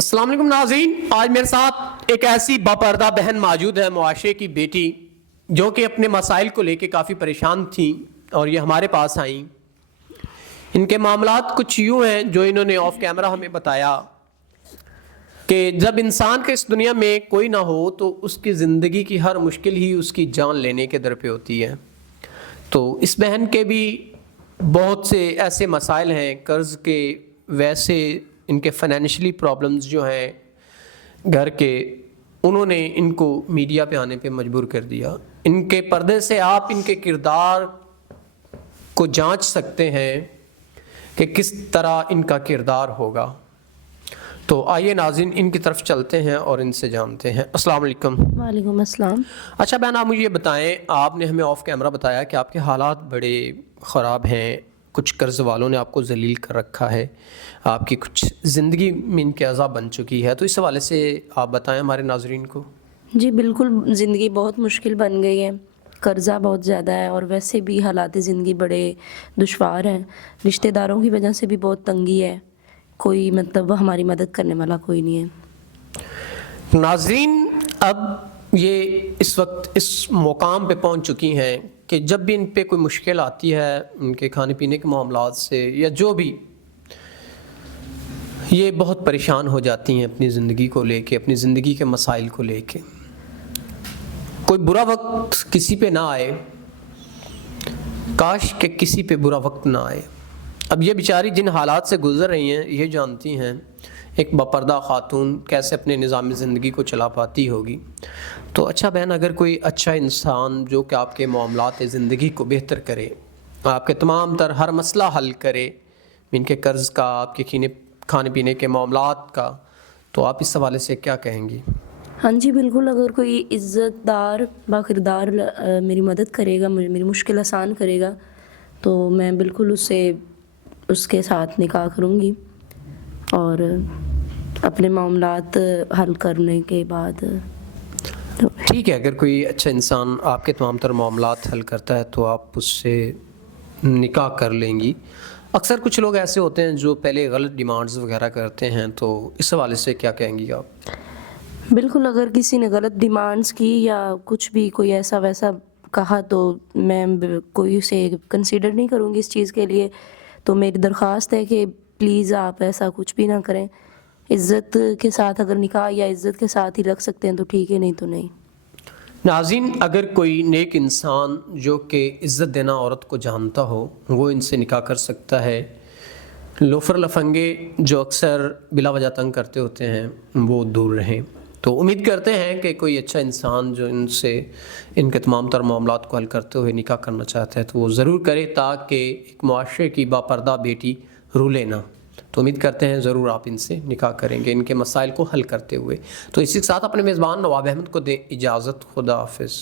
السلام علیکم ناظرین، آج میرے ساتھ ایک ایسی باپردہ بہن موجود ہے، معاشرے کی بیٹی، جو کہ اپنے مسائل کو لے کے کافی پریشان تھیں اور یہ ہمارے پاس آئیں۔ ان کے معاملات کچھ یوں ہیں جو انہوں نے آف کیمرہ ہمیں بتایا کہ جب انسان کے اس دنیا میں کوئی نہ ہو تو اس کی زندگی کی ہر مشکل ہی اس کی جان لینے کے در پہ ہوتی ہے۔ تو اس بہن کے بھی بہت سے ایسے مسائل ہیں، قرض کے، ویسے ان کے فائنینشلی پرابلمز جو ہیں گھر کے، انہوں نے ان کو میڈیا پہ آنے پہ مجبور کر دیا۔ ان کے پردے سے آپ ان کے کردار کو جانچ سکتے ہیں کہ کس طرح ان کا کردار ہوگا۔ تو آئیے ناظرین ان کی طرف چلتے ہیں اور ان سے جانتے ہیں۔ السلام علیکم۔ وعلیکم السلام۔ اچھا بہن، آپ مجھے یہ بتائیں، آپ نے ہمیں آف کیمرہ بتایا کہ آپ کے حالات بڑے خراب ہیں، کچھ قرض والوں نے آپ کو ذلیل کر رکھا ہے، آپ کی کچھ زندگی میں ان کے عذاب بن چکی ہے، تو اس حوالے سے آپ بتائیں ہمارے ناظرین کو۔ جی بالکل، زندگی بہت مشکل بن گئی ہے، قرضہ بہت زیادہ ہے اور ویسے بھی حالات زندگی بڑے دشوار ہیں، رشتہ داروں کی وجہ سے بھی بہت تنگی ہے، کوئی ہماری مدد کرنے والا کوئی نہیں ہے۔ ناظرین، اب یہ اس وقت اس مقام پہ پہنچ چکی ہیں کہ جب بھی ان پہ کوئی مشکل آتی ہے، ان کے کھانے پینے کے معاملات سے یا جو بھی، یہ بہت پریشان ہو جاتی ہیں اپنی زندگی کو لے کے، اپنی زندگی کے مسائل کو لے کے۔ کوئی برا وقت کسی پہ نہ آئے، کاش کہ کسی پہ برا وقت نہ آئے۔ اب یہ بیچاری جن حالات سے گزر رہی ہیں، یہ جانتی ہیں ایک باپردہ خاتون کیسے اپنے نظام زندگی کو چلا پاتی ہوگی۔ تو اچھا بہن، اگر کوئی اچھا انسان جو کہ آپ کے معاملات زندگی کو بہتر کرے، آپ کے تمام تر ہر مسئلہ حل کرے، ان کے قرض کا، آپ کے کھانے پینے کے معاملات کا، تو آپ اس حوالے سے کیا کہیں گی؟ ہاں جی بالکل، اگر کوئی عزت دار باکردار میری مدد کرے گا، میری مشکل آسان کرے گا، تو میں بالکل اس کے ساتھ نکاح کروں گی اور اپنے معاملات حل کرنے کے بعد ٹھیک ہے، اگر کوئی اچھا انسان آپ کے تمام تر معاملات حل کرتا ہے تو آپ اس سے نکاح کر لیں گی۔ اکثر کچھ لوگ ایسے ہوتے ہیں جو پہلے غلط ڈیمانڈز وغیرہ کرتے ہیں، تو اس حوالے سے کیا کہیں گی آپ؟ بالکل، اگر کسی نے غلط ڈیمانڈز کی یا کچھ بھی کوئی ایسا ویسا کہا تو میں کوئی اسے کنسیڈر نہیں کروں گی اس چیز کے لیے۔ تو میری درخواست ہے کہ پلیز آپ ایسا کچھ بھی نہ کریں، عزت کے ساتھ اگر نکاح یا عزت کے ساتھ ہی رکھ سکتے ہیں تو ٹھیک ہے، نہیں تو نہیں۔ ناظرین، اگر کوئی نیک انسان جو کہ عزت دینا عورت کو جانتا ہو، وہ ان سے نکاح کر سکتا ہے۔ لوفر لفنگے جو اکثر بلا وجہ تنگ کرتے ہوتے ہیں، وہ دور رہیں۔ تو امید کرتے ہیں کہ کوئی اچھا انسان جو ان کے تمام تر معاملات کو حل کرتے ہوئے نکاح کرنا چاہتا ہے تو وہ ضرور کرے، تاکہ ایک معاشرے کی باپردہ بیٹی رولے نہ۔ تو امید کرتے ہیں ضرور آپ ان سے نکاح کریں گے ان کے مسائل کو حل کرتے ہوئے۔ تو اسی کے ساتھ اپنے میزبان نواب احمد کو دیں اجازت۔ خدا حافظ۔